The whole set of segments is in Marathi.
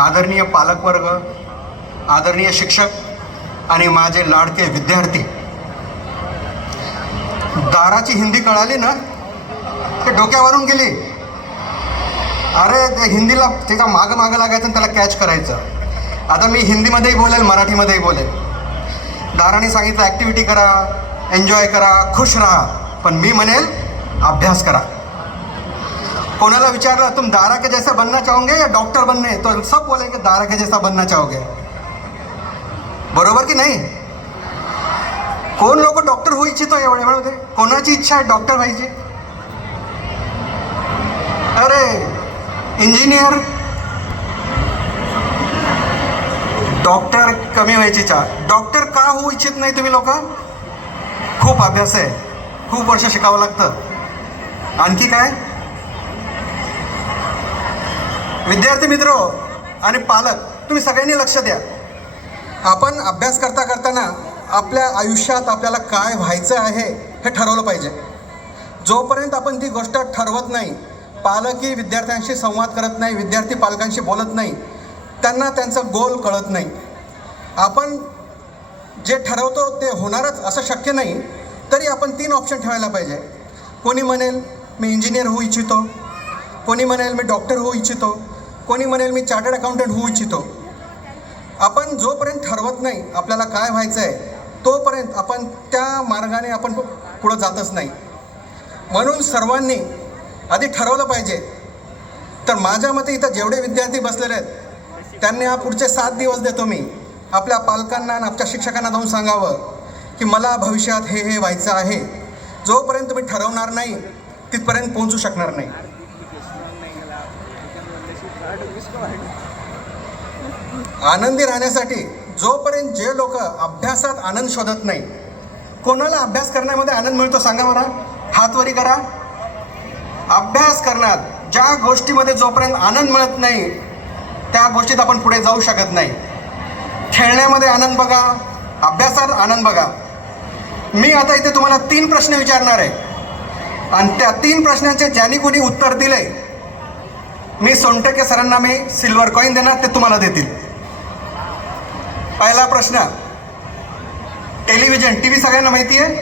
आदरणीय पालकवर्ग, आदरणीय शिक्षक आणि माझे लाडके विद्यार्थी, दाराची हिंदी कळाली ना ते डोक्यावरून गेली. अरे ते हिंदीला त्याचा मागं लागायचं आणि त्याला कॅच करायचं. आता मी हिंदीमध्येही बोलेल, मराठीमध्येही बोलेल. दाराने सांगितलं ॲक्टिव्हिटी करा, एन्जॉय करा, खुश राहा, पण मी म्हणेल अभ्यास करा. कोणाला विचारलं तुम दारा के जैसा बनना चाहोगे या डॉक्टर बनने, तो सब बोलेंगे दारा के जैसा बनना चाहोगे. बरोबर की नाही? कोण लोक डॉक्टर होऊ इच्छितो एवढ्यामध्ये? कोणाची इच्छा आहे डॉक्टर व्हायची? अरे इंजिनियर, डॉक्टर कमी व्हायची इच्छा. डॉक्टर का होऊ इच्छित नाही तुम्ही लोक? खूप अभ्यास आहे, खूप वर्ष शिकावं लागतं. आणखी काय? विद्यार्थी मित्र आणि पालक, तुम्ही सगळ्यांनी लक्ष द्या. आपण अभ्यास करताना आपल्या आयुष्यात आपल्याला काय व्हायचं आहे हे ठरवलं पाहिजे. जोपर्यंत आपण ती गोष्ट ठरवत नाही, पालकही विद्यार्थ्यांशी संवाद करत नाही, विद्यार्थी पालकांशी बोलत नाही, त्यांना त्यांचा गोल कळत नाही. आपण जे ठरवतो ते होणारच असं शक्य नाही. तरी आपण 3 ऑप्शन ठेवायला पाहिजे. कोणी म्हणेल मी इंजिनियर होऊ इच्छितो, कोणी म्हणेल मी डॉक्टर होऊ इच्छितो, कोणी म्हणेल मी चार्टर्ड अकाउंटंट होऊ इच्छितो. आपण जोपर्यंत ठरवत नाही आपल्याला काय व्हायचं आहे, तोपर्यंत आपण त्या मार्गाने आपण पुढं जातच नाही. म्हणून सर्वांनी आधी ठरवलं पाहिजे. तर माझ्या मते इथं जेवढे विद्यार्थी बसलेले आहेत त्यांनी हा पुढचे 7 दिवस देतो मी आपल्या पालकांना आणि आपल्या शिक्षकांना जाऊन सांगावं की मला भविष्यात हे व्हायचं आहे. जोपर्यंत तुम्ही ठरवणार नाही तिथपर्यंत पोहोचू शकणार नाही. आनंदी राहण्यासाठी जोपर्यंत जे लोक अभ्यासात आनंद शोधत नाही, कोणाला अभ्यास करण्यामध्ये आनंद मिळतो सांगा मला, हातवरी करा. अभ्यास करण्यात ज्या गोष्टीमध्ये जोपर्यंत आनंद मिळत नाही त्या गोष्टीत आपण पुढे जाऊ शकत नाही. खेळण्यामध्ये आनंद बघा, अभ्यासात आनंद बघा. मी आता इथे तुम्हाला 3 प्रश्न विचारणार आहे आणि त्या 3 प्रश्नांचे ज्यांनी कोणी उत्तर दिले मी सोनटके सरांना मी सिल्वर कॉईन देणार, ते तुम्हाला देतील. पहिला प्रश्न, टेलिव्हिजन, टीव्ही सगळ्यांना माहिती आहे.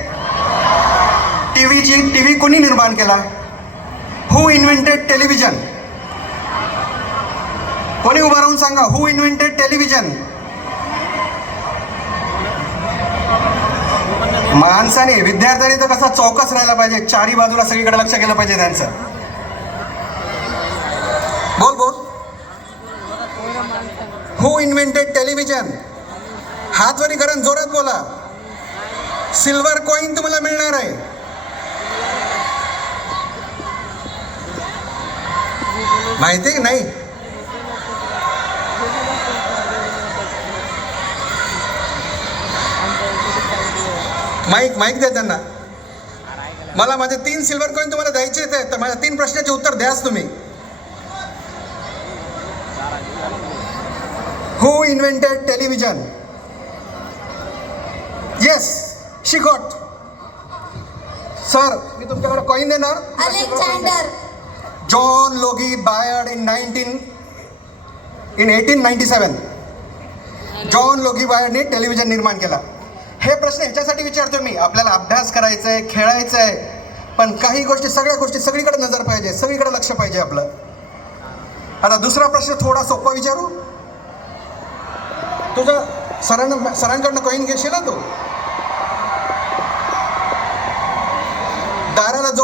टीव्ही कोणी निर्माण केला? हू इन्व्हेंटेड टेलिव्हिजन? कोणी उभा राहून सांगा, हू इन्व्हेंटेड टेलिव्हिजन? माणसाने, विद्यार्थ्यांनी तर कसा चौकस राहायला पाहिजे, चारी बाजूला सगळीकडे लक्ष केलं पाहिजे त्यांचं. बोल. हू इन्व्हेंटेड टेलिव्हिजन? हातवरी करून जोरात बोला. सिल्वर कॉईन तुम्हाला मिळणार आहे. माहिती की नाही? माईक द्या त्यांना. मला माझे 3 सिल्वर कॉईन तुम्हाला द्यायचे आहेत, तर माझ्या 3 प्रश्नाचे उत्तर द्याच तुम्ही. हू इन्व्हेंटेड टेलिव्हिजन? येस, शी गॉट. सर, मी तुमच्याकडे कॉईन देणार. Alexander. John Logie बायर्ड in 1897. John Logie बायर्डने television निर्माण केला. हे प्रश्न ह्याच्यासाठी विचारतो मी, आपल्याला अभ्यास करायचा आहे, खेळायचं आहे, पण काही गोष्टी, सगळ्या गोष्टी सगळीकडे नजर पाहिजे, सगळीकडे लक्ष पाहिजे आपलं. आता दुसरा प्रश्न थोडा सोपा विचारू. तुझं सरांकडनं कॉईन घेशील ना तू? दाराला जो